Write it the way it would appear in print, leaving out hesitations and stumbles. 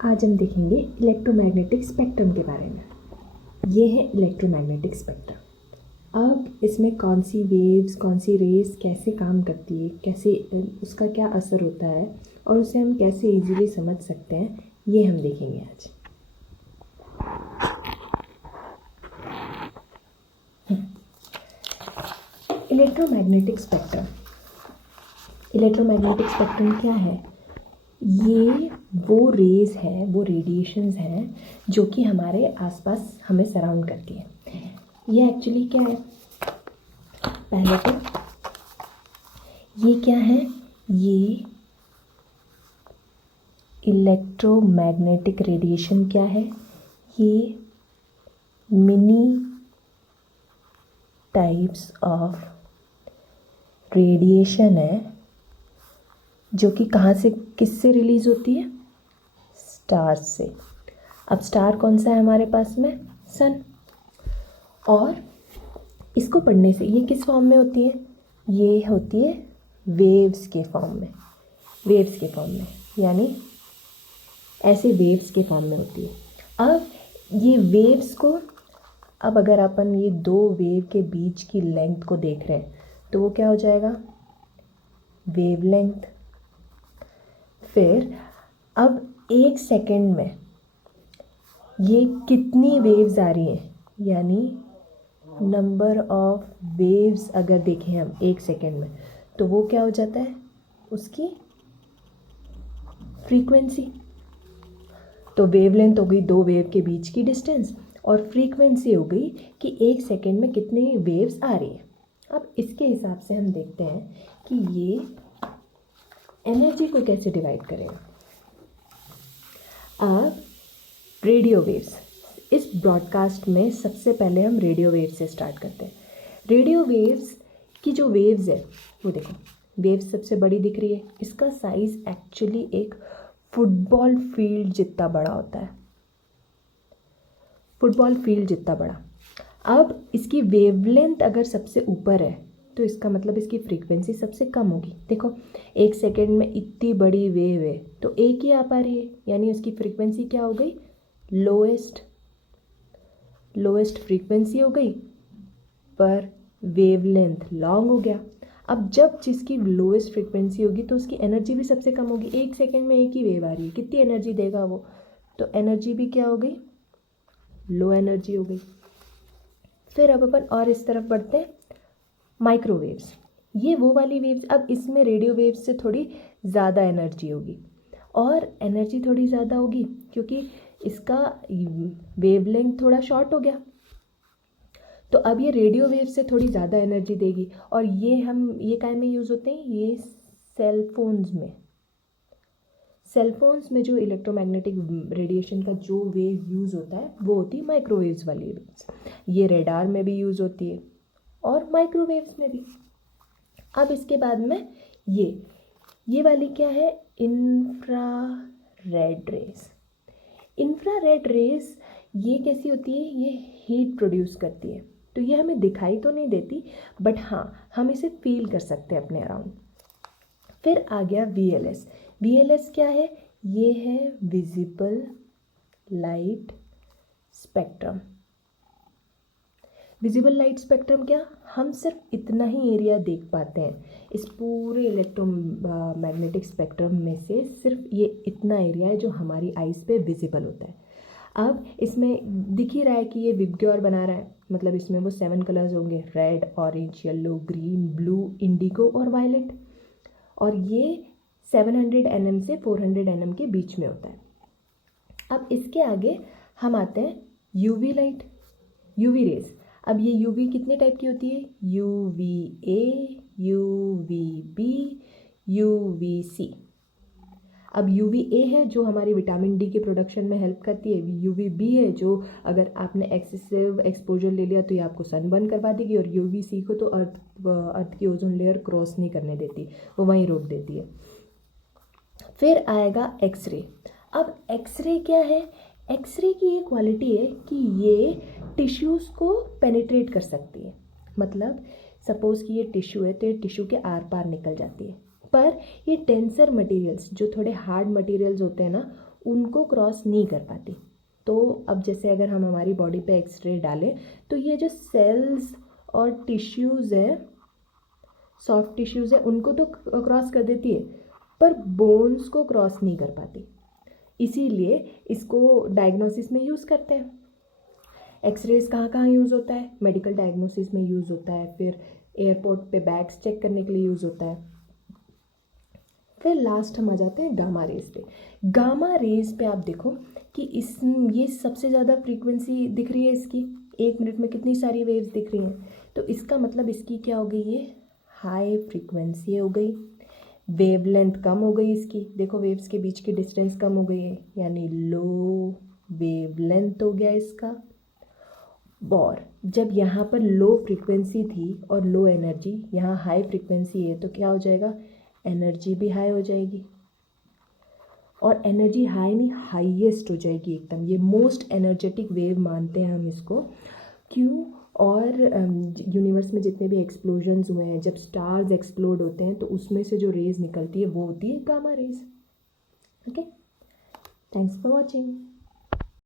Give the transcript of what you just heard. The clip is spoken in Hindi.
आज हम देखेंगे इलेक्ट्रोमैग्नेटिक स्पेक्ट्रम के बारे में। ये है इलेक्ट्रोमैग्नेटिक स्पेक्ट्रम। अब इसमें कौन सी वेव्स, कौन सी रेस कैसे काम करती है, कैसे उसका क्या असर होता है और उसे हम कैसे इजीली समझ सकते हैं, ये हम देखेंगे आज। Electromagnetic spectrum. इलेक्ट्रोमैग्नेटिक स्पेक्ट्रम क्या है? ये वो रेज़ है, वो रेडिएशंस हैं जो कि हमारे आसपास हमें सराउंड करती है। ये एक्चुअली क्या है? पहले तो ये क्या है? ये इलेक्ट्रोमैग्नेटिक रेडिएशन क्या है? ये मिनी टाइप्स ऑफ रेडिएशन है जो कि कहाँ से, किससे रिलीज़ होती है? स्टार से। अब स्टार कौन सा है हमारे पास में? सन। और इसको पढ़ने से ये किस फॉर्म में होती है? ये होती है वेव्स के फॉर्म में। वेव्स के फॉर्म में यानी ऐसे वेव्स के फॉर्म में होती है। अब ये वेव्स को, अब अगर अपन ये दो वेव के बीच की लेंथ को देख रहे हैं तो वो क्या हो जाएगा? वेवलेंथ। फिर अब 1 सेकेंड में ये कितनी वेव्स आ रही हैं, यानी नंबर ऑफ वेव्स अगर देखें हम 1 सेकेंड में तो वो क्या हो जाता है? उसकी फ्रीक्वेंसी। तो वेवलेंथ हो गई दो वेव के बीच की डिस्टेंस और फ्रीक्वेंसी हो गई कि 1 सेकेंड में कितनी वेव्स आ रही है। अब इसके हिसाब से हम देखते हैं कि ये एनर्जी को कैसे डिवाइड करें। अब रेडियो वेव्स, इस ब्रॉडकास्ट में सबसे पहले हम रेडियो वेव्स से स्टार्ट करते हैं। रेडियो वेव्स की जो वेव्स है वो देखो, वेव्स सबसे बड़ी दिख रही है। इसका साइज़ एक्चुअली एक फुटबॉल फील्ड जितना बड़ा होता है, फुटबॉल फील्ड जितना बड़ा। अब इसकी वेवलेंथ अगर सबसे ऊपर है तो इसका मतलब इसकी फ्रीक्वेंसी सबसे कम होगी। देखो 1 सेकेंड में इतनी बड़ी वेव है तो एक ही आ पा रही है, यानी उसकी फ्रीक्वेंसी क्या हो गई? लोएस्ट फ्रीक्वेंसी हो गई, पर वेवलेंथ लॉन्ग हो गया। अब जब जिसकी लोएस्ट फ्रीक्वेंसी होगी तो उसकी एनर्जी भी सबसे कम होगी। 1 सेकेंड में एक ही वेव आ रही है, कितनी एनर्जी देगा वो? तो एनर्जी भी क्या हो गई? लो एनर्जी हो गई। फिर अब अपन और इस तरफ बढ़ते हैं, माइक्रोवेव्स। ये वो वाली वेव्स, अब इसमें रेडियो वेव्स से थोड़ी ज़्यादा एनर्जी होगी और एनर्जी थोड़ी ज़्यादा होगी क्योंकि इसका वेवलेंथ थोड़ा शॉर्ट हो गया। तो अब ये रेडियो वेव से थोड़ी ज़्यादा एनर्जी देगी और ये काय में यूज़ होते हैं? ये सेलफोन्स में जो इलेक्ट्रोमैग्नेटिक रेडिएशन का जो वेव यूज़ होता है वो होती है माइक्रोवेव्स वाली वेव्स। ये रेडार में भी यूज़ होती है और माइक्रोवेव्स में भी। अब इसके बाद में ये वाली क्या है? Infrared rays. इंफ्रारेड रेस ये कैसी होती है? ये हीट प्रोड्यूस करती है। तो ये हमें दिखाई तो नहीं देती, बट हाँ हम इसे फील कर सकते हैं अपने अराउंड। फिर आ गया VLS। VLS क्या है? ये है visible light spectrum. Visible light spectrum क्या? हम सिर्फ इतना ही एरिया देख पाते हैं इस पूरे इलेक्ट्रोमैग्नेटिक स्पेक्ट्रम में से, सिर्फ ये इतना एरिया है जो हमारी आइज़ पे विजिबल होता है। अब इसमें दिख ही रहा है कि ये विबग्योर बना रहा है, मतलब इसमें वो 7 कलर्स होंगे, red, orange, yellow, green, blue, Indigo और वायलेट। और ये 700 nm से 400 nm के बीच में होता है। अब इसके आगे हम आते हैं यूवी लाइट, यूवी रेज। अब ये यूवी कितने टाइप की होती है? UVA, UVB, UVC। अब UVA है जो हमारी विटामिन डी के प्रोडक्शन में हेल्प करती है। UVB है जो अगर आपने एक्सेसिव एक्सपोजर ले लिया तो ये आपको सनबर्न करवा देगी। और UVC को तो अर्थ की ओजोन लेयर क्रॉस नहीं करने देती, वो वहीं रोक देती है। फिर आएगा एक्सरे। अब एक्सरे क्या है? एक्सरे की ये क्वालिटी है कि ये टिश्यूज़ को पेनिट्रेट कर सकती है। मतलब सपोज़ कि ये टिश्यू है तो ये टिश्यू के आर पार निकल जाती है, पर ये डेंसर मटेरियल्स, जो थोड़े हार्ड मटेरियल्स होते हैं ना, उनको क्रॉस नहीं कर पाती। तो अब जैसे अगर हम हमारी बॉडी पे एक्सरे डालें तो ये जो सेल्स और टिश्यूज़ है, सॉफ्ट टिश्यूज़ है, उनको तो क्रॉस कर देती है, पर बोन्स को क्रॉस नहीं कर पाती। इसीलिए इसको डायग्नोसिस में यूज़ करते हैं। एक्सरेज कहाँ कहाँ यूज़ होता है? मेडिकल डायग्नोसिस में यूज़ होता है, फिर एयरपोर्ट पे बैग्स चेक करने के लिए यूज़ होता है। फिर लास्ट हम आ जाते हैं गामा रेज पे। गामा रेज पे आप देखो कि ये सबसे ज़्यादा फ्रीक्वेंसी दिख रही है इसकी, 1 मिनट में कितनी सारी वेव्स दिख रही हैं। तो इसका मतलब इसकी क्या हो गई, ये हाई फ्रीक्वेंसी हो गई। वेवलेंथ कम हो गई इसकी, देखो वेव्स के बीच की डिस्टेंस कम हो गई है, यानी लो वेवलेंथ हो गया इसका। और जब यहाँ पर लो फ्रीक्वेंसी थी और लो एनर्जी, यहाँ हाई फ्रीक्वेंसी है, तो क्या हो जाएगा, एनर्जी भी हाई हो जाएगी। और एनर्जी हाई नहीं, हाईएस्ट हो जाएगी एकदम। ये मोस्ट एनर्जेटिक वेव मानते हैं हम इसको। क्यों? और यूनिवर्स में जितने भी एक्सप्लोजन्स हुए हैं, जब स्टार्स एक्सप्लोड होते हैं तो उसमें से जो रेज निकलती है वो होती है gamma rays. Okay, thanks for watching.